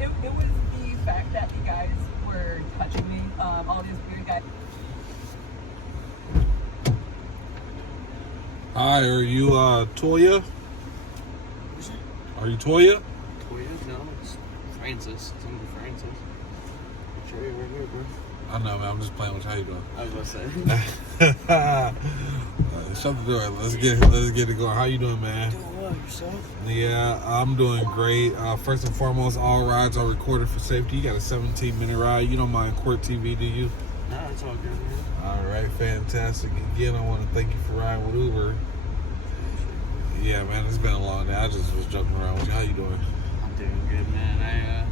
It was the fact that you guys were touching me. All these weird guys. Hi, are you Toya? Are you Toya? Toya? No, it's Francis. It's under Francis. I'll show you right here, bro. I know, man. I'm just playing with you. How you doing? I was about to say. Shut the door. Let's get it going. How you doing, man? Doing well, yourself? Yeah, I'm doing great. First and foremost, all rides are recorded for safety. You got a 17-minute ride. You don't mind Court TV, do you? No, it's all good, man. All right, fantastic. Again, I want to thank you for riding with Uber. Yeah, man, it's been a long day. I just was joking around with you. How you doing? I'm doing good, man.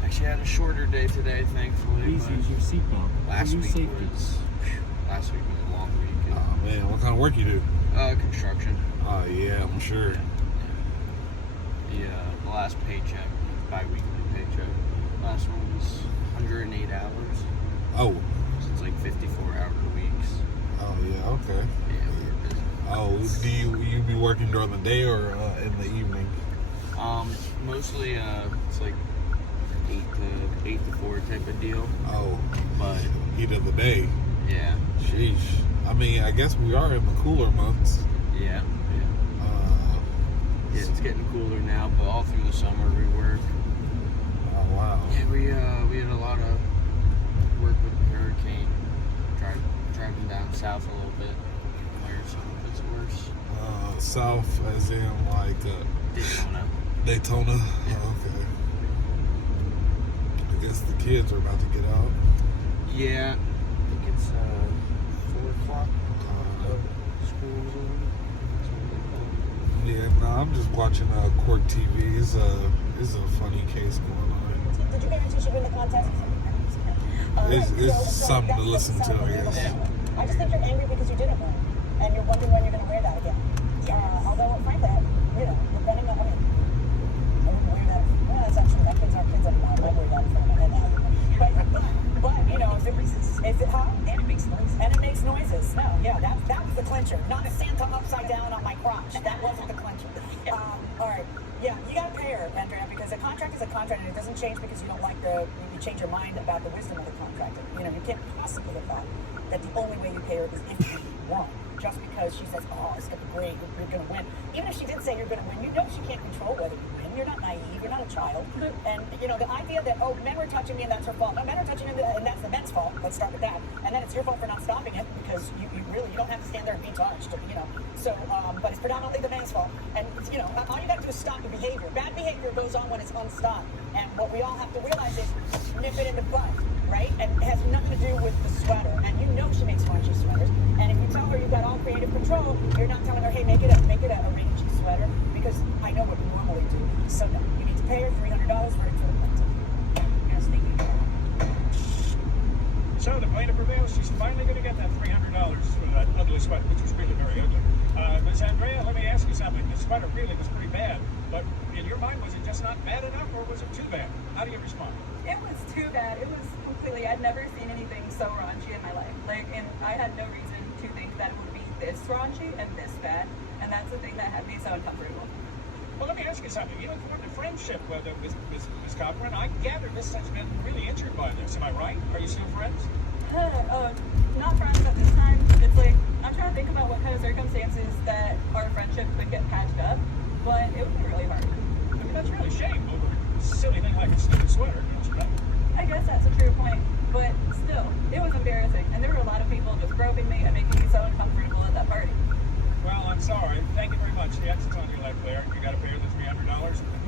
I actually had a shorter day today, thankfully. Please use your seatbelt. Last week was a long week. Oh, man, what kind of work you do? Construction. Oh, yeah, I'm sure. The last paycheck, bi-weekly paycheck. Last one was 108 hours. Oh. So it's like 54-hour weeks. Oh, yeah, okay. Yeah, we were busy. Oh, do you be working during the day or in the evening? Mostly it's like 8 to 4 type of deal. Oh, But heat of the day. yeah, Sheesh. I mean, I guess we are in the cooler months. yeah. Uh, It's getting cooler now, but all through the summer we work. Oh, wow. Yeah, we had a lot of work with the hurricane, driving down south a little bit, where some of it's worse. South, as in like Daytona. Daytona. Yeah. Oh, okay. I guess the kids are about to get out. Yeah, I think it's 4 o'clock. School's over. Yeah, no, I'm just watching Court TV. It's a funny case going on. Did you guarantee she'd win the contest? It's something to listen to, I guess. Yeah. I just think you're angry because you didn't win, and you're wondering when you're going to wear that again. Although, frankly, depending on, I wouldn't wear that. Well, that's actually, that kid's our kids anymore. I might wear that but is it hot? And it makes noises. And it makes noises. No, yeah, that was the clincher. Not a Santa upside down on my crotch. That wasn't the clincher. All right. Yeah, you got to pay her, Andrea, because a contract is a contract, and it doesn't change because you don't like you change your mind about the wisdom of the contract. You can't possibly have thought that the only way you pay her is if you won. Just because she says, oh, it's going to be great, you're going to win. Even if she did say you're going to win, she can't control whether you win. You're not naive, you're not a child. And, the idea that, oh, men were touching me and that's her fault. No, men are touching me and that's the men's fault. Let's start with that. And then it's your fault for not stopping it because you don't have to stand there and be touched, So, but it's predominantly the man's fault. And, all you got to do is stop the behavior. Bad behavior goes on when it's unstopped. And what we all have to realize is nip it in the butt, right? And it has nothing to do with the sweater. And she makes crunchy sweaters. And if you tell her you've got all creative control, you're not telling her, hey, make it a rangy sweater, because I know what you normally do. So no, you need to pay her $300 for it to the pencil. Yes, thank you. So the plaintiff prevails. She's finally going to get that $300 for that ugly sweater, which was really very ugly. Miss Andrea, let me ask you something. The sweater really was pretty bad, but in your mind, was it just not bad enough, or was it too bad? How do you respond? It was too bad. It was completely. I'd never seen anything so raunchy in my life. And I had no reason to think that it would be this raunchy and this bad. And that's the thing that had me so uncomfortable. Well, let me ask you something. You formed a friendship with Ms. Cochran. I gather this has been really injured by this. Am I right? Are you still friends? Not friends at this time. It's like, I'm trying to think about what kind of circumstances that our friendship could get patched up, but it would be really hard. I mean, that's really a shame over a silly thing like a stupid sweater, don't you know? I guess that's a true point, but still, it was embarrassing, and there were a lot of people just groping me and making me so uncomfortable at that party. Well, I'm sorry. Thank you very much. The exit's on your left there. You got to pay her the $300. And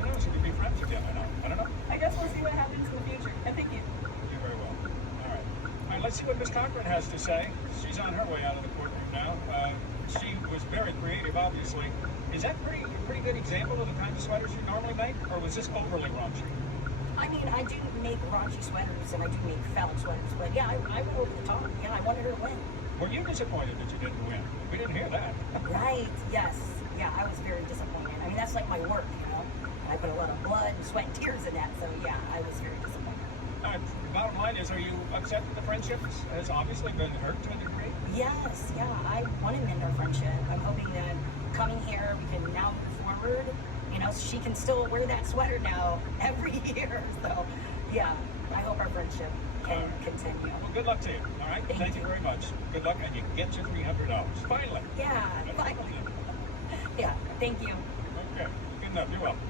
who knows? You could be friends again. I don't know. I guess we'll see what happens in the future. And thank you. You're very well. All right. All right, let's see what Ms. Cochran has to say. She's on her way out of the courtroom now. She was very creative, obviously. Is that a pretty good example of the kind of sweaters you normally make, or was this overly raunchy? I mean, I do make raunchy sweaters, and I do make phallic sweaters, but yeah, I went over the top. Yeah, I wanted her to win. Were you disappointed that you didn't win? We didn't hear that. Right, yes. Yeah, I was very disappointed. I mean, that's like my work, I put a lot of blood and sweat and tears in that, so yeah, I was very disappointed. All right, bottom line is, are you upset that the friendship has obviously been hurt to a degree? Yes, yeah, I want to mend our friendship. I'm hoping that coming here, we can now move forward You know, she can still wear that sweater now every year. So, yeah, I hope our friendship can continue. Well, good luck to you. All right. Thank you very much. Good luck, and you get your $300 finally. Yeah, finally. Yeah, thank you. Okay. Good enough. You're welcome.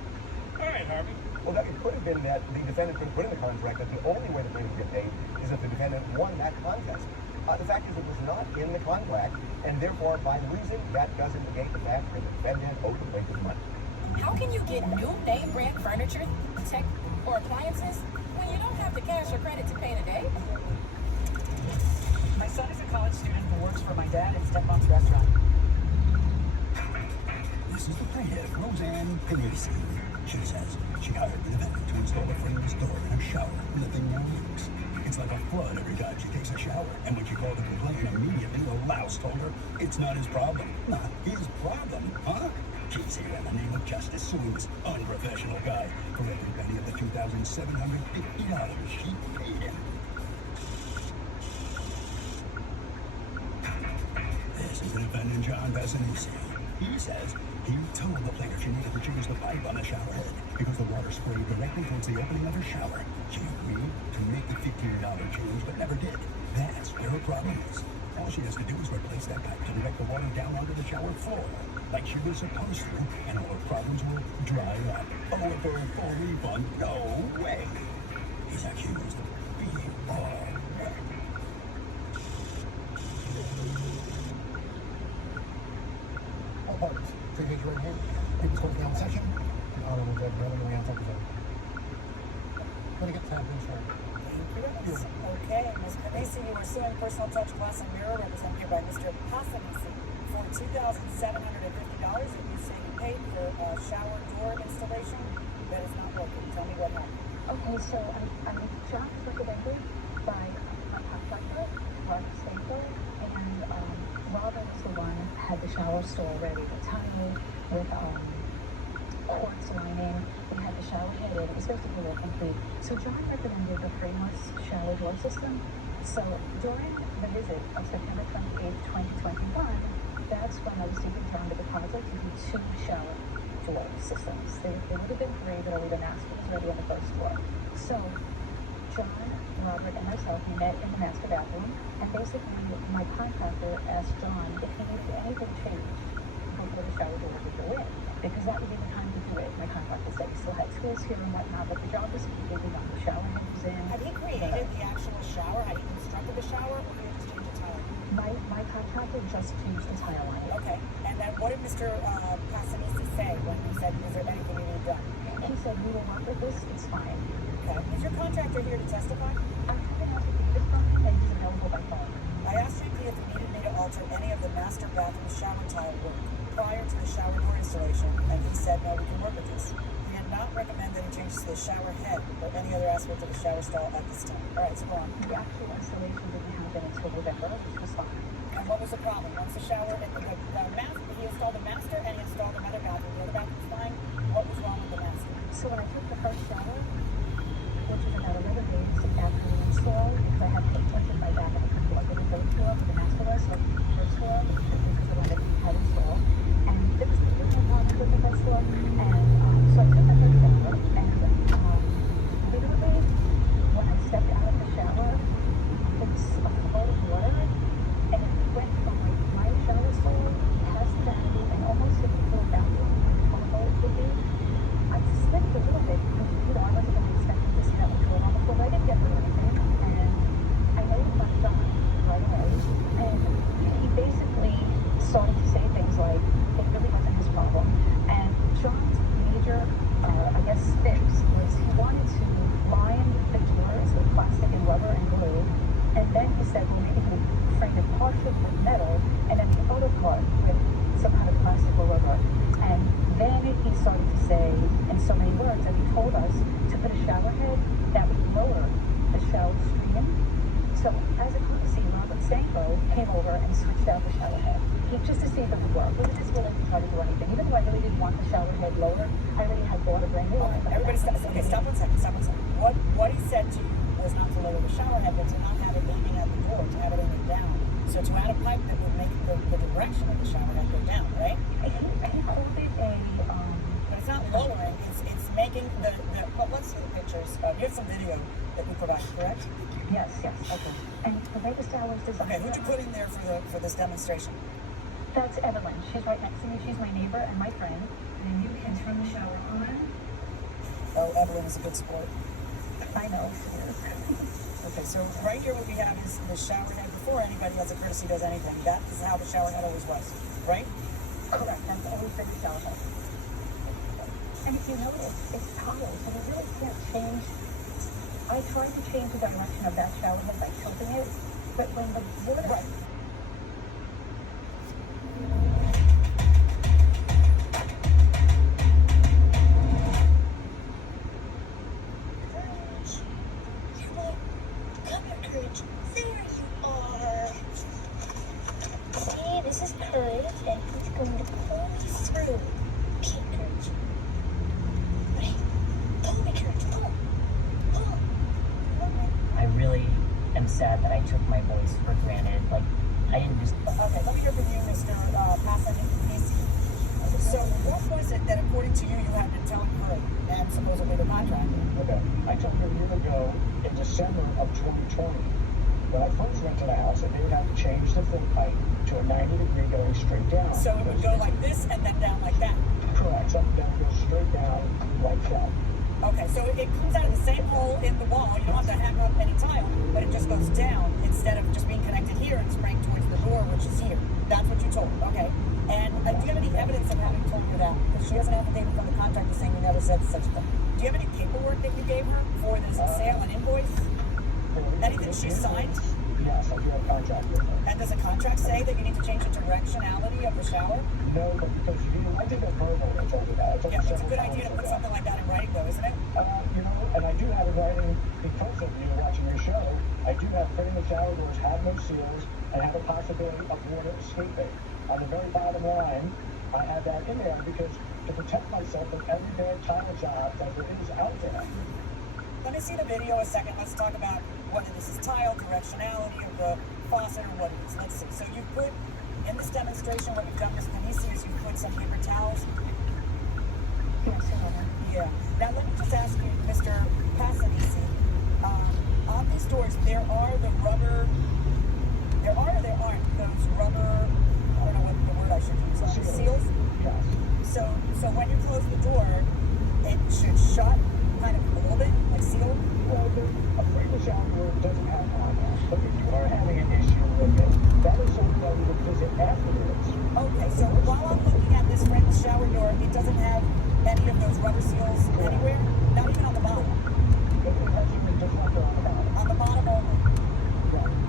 All right, Harvey. Well, Doug, it could have been that the defendant could put in the contract that the only way the plaintiff would get paid is if the defendant won that contest. The fact is it was not in the contract, and therefore, by reason, that doesn't negate the fact that the defendant owed the plaintiff money. How can you get new name brand furniture, tech, or appliances when you don't have the cash or credit to pay today? My son is a college student who works for my dad at Stepmom's restaurant. This is the plaintiff, Roseanne Pinesi. She says she hired the defendant to install a frameless door in her shower, and the thing now leaks. It's like a flood every time she takes a shower, and when she called to complain, immediately the louse told her it's not his problem. Not his problem, huh? She's here in the name of justice, suing this unprofessional guy for every penny of the $2,750 she paid him. This is the defendant, John Passanisi. He says he told the plaintiff she needed to change the pipe on the shower head because the water sprayed directly towards the opening of her shower. She agreed to make the $15 change, but never did. That's where her problem is. All she has to do is replace that pipe to direct the water down onto the shower floor, like she was supposed to, and all her problems will dry up. Oh, and for a full refund? No way. He's accused of being all wet. All parties, please raise your right hand. Papers closed down the session. The Honorable Judge Merlin Leon Tucker. Let me get time, please, sir. Thank you. Okay, Ms. Canisi, you are suing Personal Touch Glass and Mirror, represented here by Mr. Passanisi, for $2,750 that you say you paid for a shower door installation that is not working. Tell me what happened. Okay, so I'm John was recommended by my contractor, Mark Stanko, and Robert was the one who had the shower stall ready to tile with quartz lining. We had the shower head in. It was supposed to be all complete. So John recommended the frameless shower door system. So during the visit of September 28th, 2021, that's when I was taking John the deposit to do 2 shower door systems. There would have been 3, but only the master was ready on the first floor. So John, Robert, and myself, we met in the master bathroom, and basically my contractor asked John if he needed anything changed before the shower door would go in, because that would be the time to do it. My contractor said he still had tools here and whatnot, but the job was completed on the shower head was in. Had he created the actual shower? Had he constructed the shower, or did he just change the tile? My contractor just changed the tile on it. Okay, and then what did Mr. Passanisi say when he said, is there anything you need done? He said, we will work with this, it's fine. Okay, is your contractor here to testify? I'm coming out to meet this one, and he's available by phone. I asked JP if he needed me to alter any of the master bathroom shower tile work prior to the shower door installation, and he said, no, we can work with this. He had not recommended any changes to the shower head or any other aspect of the shower stall at this time. All right, so go on. The actual installation didn't happen until November, which was fine. And what was the problem? Once the shower, he installed the master and he installed another bathroom. The other bathroom's fine. What was wrong with the master? So when I took the first shower, which was about 11 days after the install, because I had to touch it my back and I couldn't plug it in the third floor where the master was, so I took the first floor, which was the one that we had installed. And there was no problem with the first floor. And so I took the first shower, and literally, when I stepped out of the shower, there was a flow of water, and it went from like my shower stall past the vanity and almost hit the floor bathroom, although it would be. I slipped a little bit because, you know, I wasn't going to be expecting to see that much water on the floor, but I didn't get rid of anything. And I notified John right away, and he basically started to say things like it really wasn't his problem. And John's major, I guess, fix was he wanted to line the doors with plastic and rubber and glue, and then he said, well, maybe he would frame it partially with metal, and then the other part with some kind of plastic or rubber. And then he started to say, in so many words, that he told us to put a shower head that would lower the shower stream. So as a courtesy, Robert Stanko came over and switched out the shower head. Just to see if it would work. We were just willing to try to do anything. Even though I really didn't want the shower head lower, I already had bought a brand new one. Everybody stop. Okay, stop one second. What he said to you was not to lower the shower head, but to not have it leaning at the door, to have it aiming down. So to add a pipe that would make the direction of the shower head go down, right? He called it a, But it's not some video that we provided, correct? Yes, yes. Okay. And the way the shower is designed. Okay, who'd you put in there for this demonstration? That's Evelyn. She's right next to me. She's my neighbor and my friend. And you can turn the shower on. Oh, Evelyn is a good sport. I know. Okay, so right here what we have is the shower head before anybody has a courtesy does anything. That is how the shower head always was, right? Correct. That's always been the shower head. And if you notice, it's tile, so we really can't change. I tried to change the direction of that shower head by tilting it, but when the water... Right. Come here, Courage. There you are. See, this is Courage, and he's going to pull me through. Okay, Courage. Ready? Pull me, Courage. Pull. Pull. I really am sad that I took my voice for granted. Like, I didn't just... Okay, let me hear from you, Mr. Passanisi. So what was it that, according to you, you had been telling her and supposedly the contractor? Okay. I told her a year ago in December of 2020 when I first rented a house that they would have to change the fill pipe to a 90-degree going straight down. So it would go like this and then down like that? Correct. So then it goes straight down like that. Okay, so it comes out of the same hole in the wall. You don't have to hang up any tile, but it just goes down instead of just being connected here and spraying towards the door, which is here. That's what you told her. Okay. And do you have any evidence of having told her that? Because she has an affidavit from the contractor saying you never said such a thing. Do you have any paperwork that you gave her for this sale and invoice? Anything she signed? Yes, I do have a contract with her. And does a contract say that you need to change the directionality of the shower? No, but because I did that verbally, I told her that. I told Yeah, her it's a several good times idea to put that. something like that in writing, though, isn't it? You know, and I do have it writing because of you watching your show. I do have putting the shower doors have no seals and have a possibility of water escaping. On the very bottom line, I have that in there because to protect myself from every bad tile job that there is out there. Let me see the video a second. Let's talk about whether this is tile, directionality of the faucet, or what it is. Let's see. So you've put, in this demonstration, what you've done, Ms. Panisi, is you've put some paper towels. Yes, Yeah. Now let me just ask you, Mr. Passanisi, on these doors, there are or there aren't those rubber, I don't know what the word I should use, seals? Yes. So when you close the door, it should shut kind of a little bit, like seal? Well, a freezer shower door doesn't have on-off, but if you are having an issue with it, that is something that we would visit afterwards. Okay, so while I'm looking at this frameless shower door, it doesn't have any of those rubber seals anywhere? Not even on the bottom? It has even deflector on the bottom. On the bottom only? Right.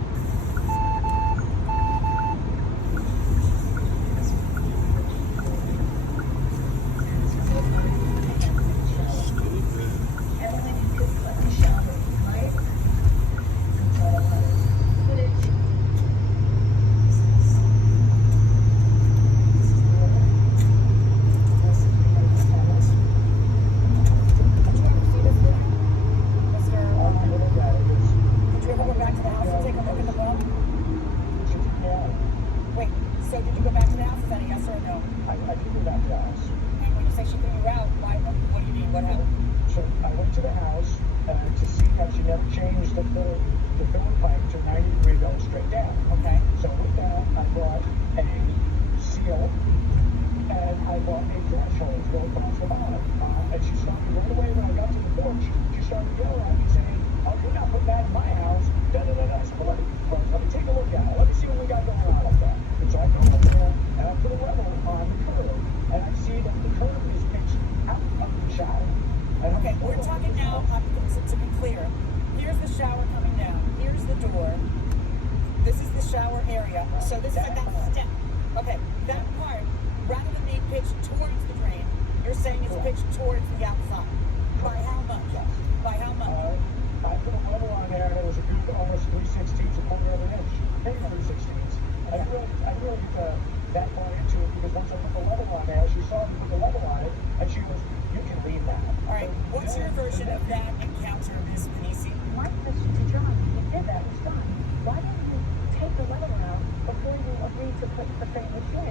to put the frameless shower.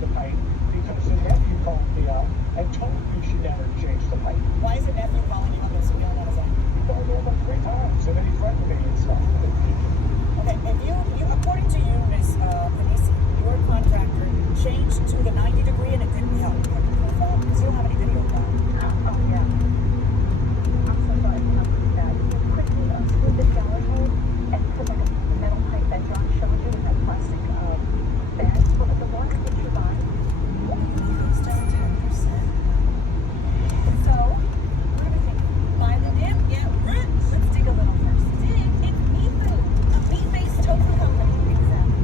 the pipe because the nephew called me up and told me she never changed the pipe. Why is it nephew calling you on this? We don't know that. He called me about 3 times and then he threatened me and stuff. Okay, if you according to you, Ms. Panisi, your contractor changed to the 90 degree and it didn't help. Because you don't have any video of that. Oh, yeah. I'm so sorry to come to that. You quickly unscrewed the shower head and put like a metal pipe that John showed you with that plastic bed. But the water hit your body. Goes down 10%. So, what are we thinking? Buy the dip, get rich. Let's dig a little first. Dig. It's meat food. A meat-based tofu company. Exactly.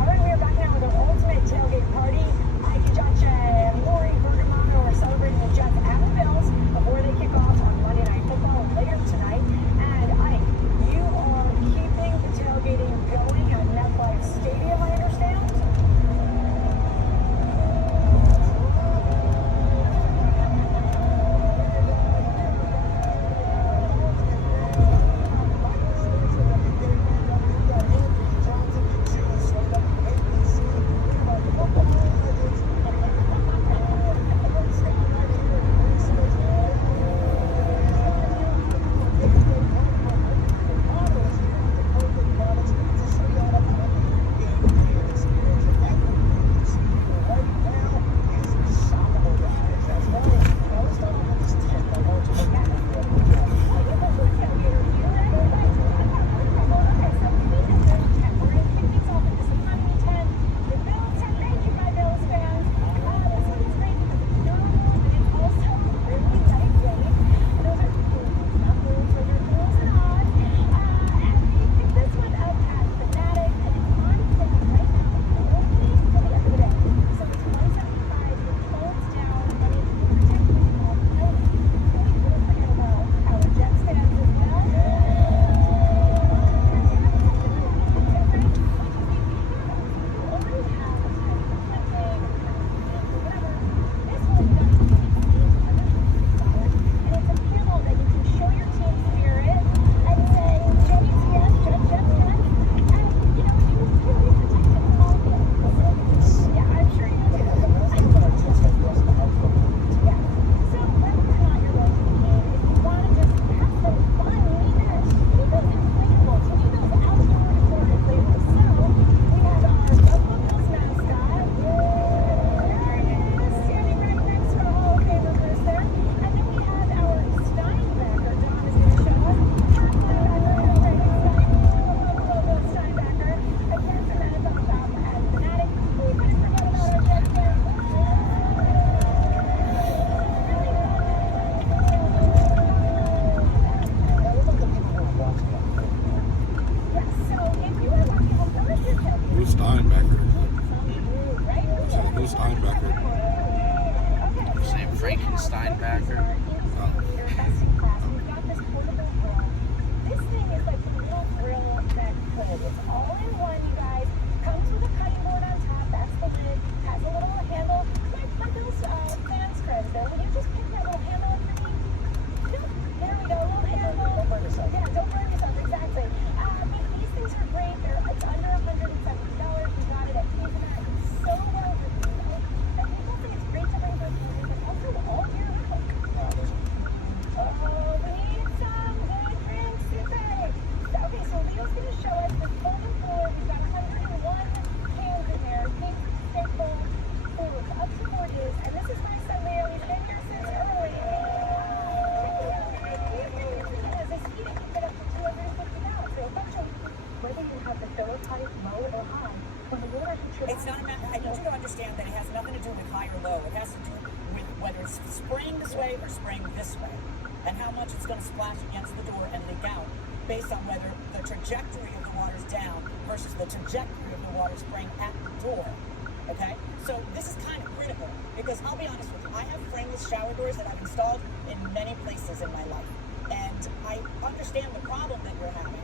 All right, we are back now with our ultimate tailgate party. Ike Johnson and Lori Bergamotto are celebrating the Jets and the Bills before they kick off on Monday Night Football later tonight. And Ike, you are keeping the tailgating going at MetLife Stadium, I understand? Who's Steinbecker? Who's Steinbecker? Same Frankensteinbacker. You're best in class. We've got this portable grill. This thing is like a little grill that could. It's all in one, you guys. Comes with a cutting board on top. That's the lid. Has a little handle. My Bill's fans credit there. Will you just pick that little handle up for me? Yep. There we go. Little handle. Don't burn yourself. Yeah, don't burn yourself. Exactly. But these things are great. It's under $170. We got it at Cuisinart. It's so well reviewed. And people say it's great to bring for family, but also all year round. Oh, we need some good drinks today. Okay, so Leo's going to show us the golden floor. We've got 101 cans in there. Big, staple food. Up to 4 days. And this is my son Leo. He's been here since early. Because this heating can get up to 250 pounds. So eventually, whether you have the filler pipe low or high, when the water hits your It's not a matter. I need you to understand that it has nothing to do with high or low. It has to do with whether it's spraying this way or spraying this way, and how much it's going to splash against the door and leak out, based on whether the trajectory of the water's down versus the trajectory of the water spraying at the door. Okay? So this is kind of critical because I'll be honest with you, I have frameless shower doors that I've installed in many places in my life, and I understand the problem that you're having.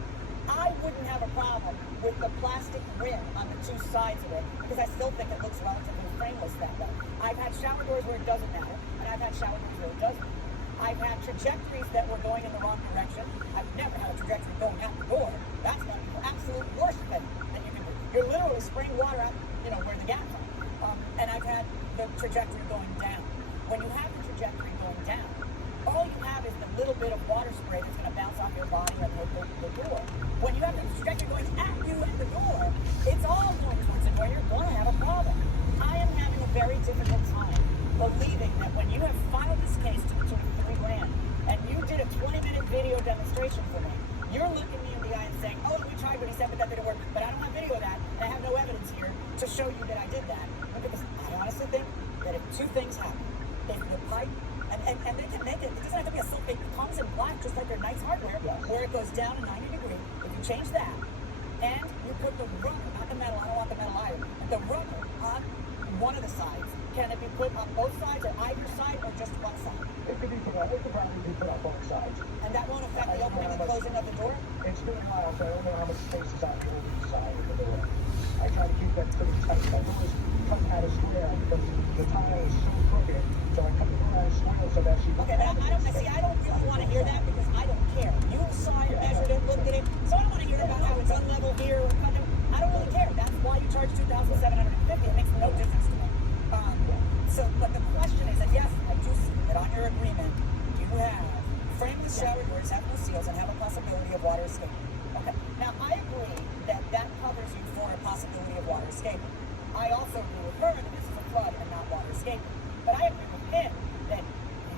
I wouldn't have a problem with the plastic rim on the two sides of it because I still think it looks relatively frameless that way. I've had shower doors where it doesn't matter, and I've had shower doors where it doesn't. I've had trajectories that were going in the wrong direction. I've never had a trajectory going out the door. That's the absolute worst thing that you can do. You're literally spraying water out, where the gaps are. And I've had the trajectory going down. When you have the trajectory going down, all you have is the little bit of water spray that's going to bounce off your body and hit the door. When you have the trajectory going at you at the door, it's all going towards it where you're going to have a problem. I am having a very difficult time believing that when you have filed this case to the tune of $3 grand and you did a 20-minute video demonstration for me, you're looking me in the eye and saying, oh, we tried what he said, but that didn't work. But I don't have video of that, and I have no evidence here to show you that I did that. Because I honestly think that if two things happen, if the pipe, and they can make it doesn't have to be a sulfate, it comes in black just like your Knight's hardware, where it goes down to 90 degrees. If you change that, and you put the rubber, not the metal, I don't want the metal either, but the rubber on one of the sides, can it be put on both sides or either side or just one side? It could probably be put on both sides. And that won't affect the opening and closing of the door? It's really high, so I don't know how much space is on the other side of the door. I try to keep that pretty tight. My door is cut at a square because the tile is so crooked, so I cut the door at a square so that she... Okay, but I don't really want to hear that because I don't care. You saw it, measured it, looked at it, so I don't want to hear about how it's unlevel here or cut it. I don't really care. That's why you charge $2,750. It makes no difference to me. But the question is that yes, I do see that on your agreement, you have frameless shower doors, have no seals, and have a possibility of water escaping. Okay. Now I agree that that covers you for a possibility of water escaping. I also agree with her that this is a flood and not water escaping. But I agree with him that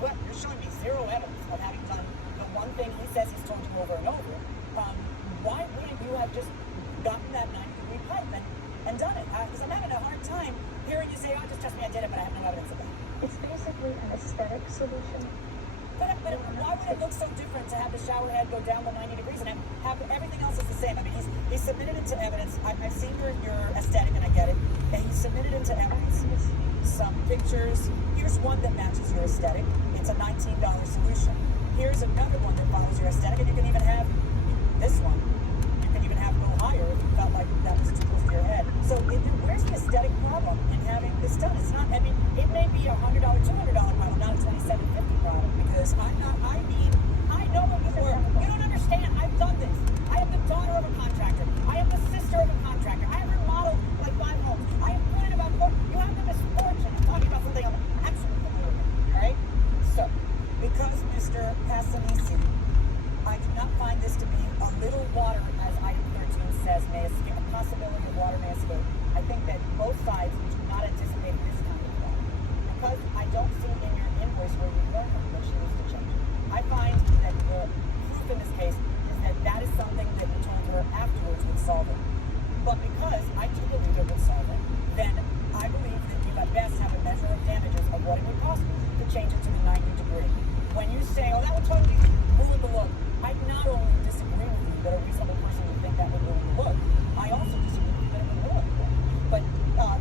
you're showing me zero evidence of having done the one thing he says he's told you over and over. Why wouldn't you have just gotten that 90-degree pipe and done it? Because I'm having a hard time hearing you say, oh, just trust me, I did it, but I have no evidence of that. It's basically an aesthetic solution. But why would it look so different to have the shower head go down to 90 degrees and have everything else is the same? I mean, he's submitted it to evidence. I've seen your aesthetic and I get it. And he submitted it to evidence. Some pictures. Here's one that matches your aesthetic. It's a $19 solution. Here's another one that follows your aesthetic, and you can even have this one. You can even have go higher if you felt like that was too close to your head. So where's the aesthetic problem in having this done? It's not, I mean, it may be a $100, $200 problem, not a $27.50 problem, because I know what you work. You don't understand. I've done this. I am the daughter of a contractor. I am the sister of a contractor. I have remodeled like 5 homes. I have pointed about, you have the misfortune of talking about something I'm actually familiar with. All right? So, because Mr. Passanisi, I do not find this to be a little water, as item 13 says, may escape, a possibility of water may escape. I think that both sides do not anticipate this kind of water. Because I don't see in your invoice where you learn that she needs to change. I find that the proof in this case is that that is something that you told her afterwards would solve it. But because I do believe it would solve it, then I believe that you at best have a measure of damages of what it would cost to change it to the 90 degree. When you say, oh, that would totally ruin the look, I not only disagree with you that a reasonable person would think that would ruin the look, I also disagree with you that it would ruin the look. But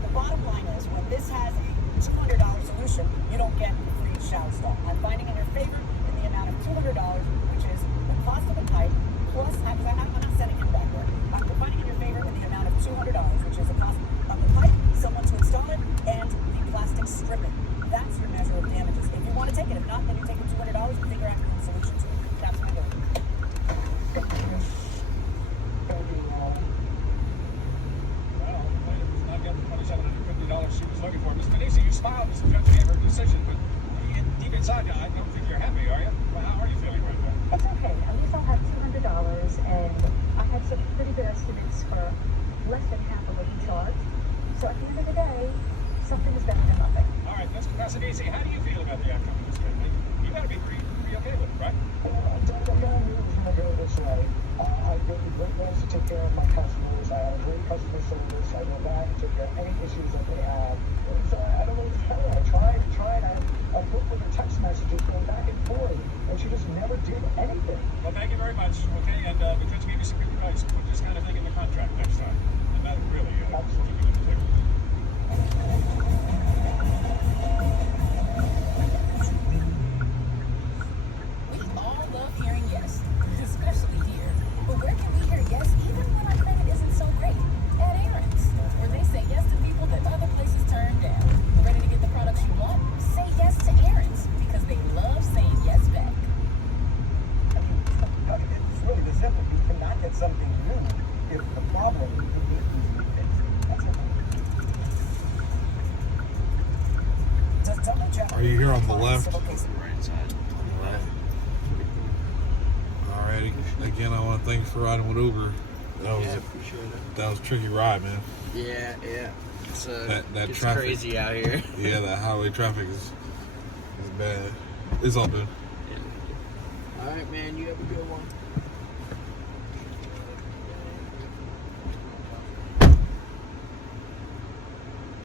the bottom line is, when this has a $200 solution, you don't get a free shower stall. I'm finding in your favor in the amount of $200, which is the cost of the pipe, plus, I'm not sending him back there. I'm finding in your favor in the amount of $200, which is the cost of the pipe, someone to install it, and the plastic stripping. That's your measure of damages. If you want to take it, if not, then you take the $200 and figure out your own solution to it. That's my goal. Well, the plaintiff was not getting the $2,750 she was looking for. Ms. Manisi, you smiled as the judge gave her decision, but deep inside you, I don't think you're happy, are you? Well, how are you feeling right now? It's okay. At least I'll have $200, and I had some pretty good estimates for less than half of what you charged. So at the end of the day, something is better than nothing. All right, Mr. Passanisi, how do you feel about the outcome of this case? You got to be pretty okay with it, right? I'm going to go this way. I go to great ways to take care of my customers. I have great customer service. I go back and take care of any issues that they have. So I don't know what to tell her. I tried. I put with her text messages going back and forth, and she just never did anything. Well, thank you very much, okay? And the judge gave you some good advice. Put this kind of thing in the contract next time. And that really keep it in the table. We all love hearing yes, especially here. But where can we hear yes even when our credit isn't so great? At Aaron's, where they say yes to people that other places turn down. Ready to get the products you want? Say yes to Aaron's, because they love saying yes back. Are you here on the left? Civil case. Right side. On the right. Alrighty. Again, I want to thank you for riding with Uber. That was Appreciate it. that was a tricky ride, man. Yeah. It's That it's traffic. crazy out here. Yeah, that highway traffic is bad. It's all good. All right, man. You have a good one.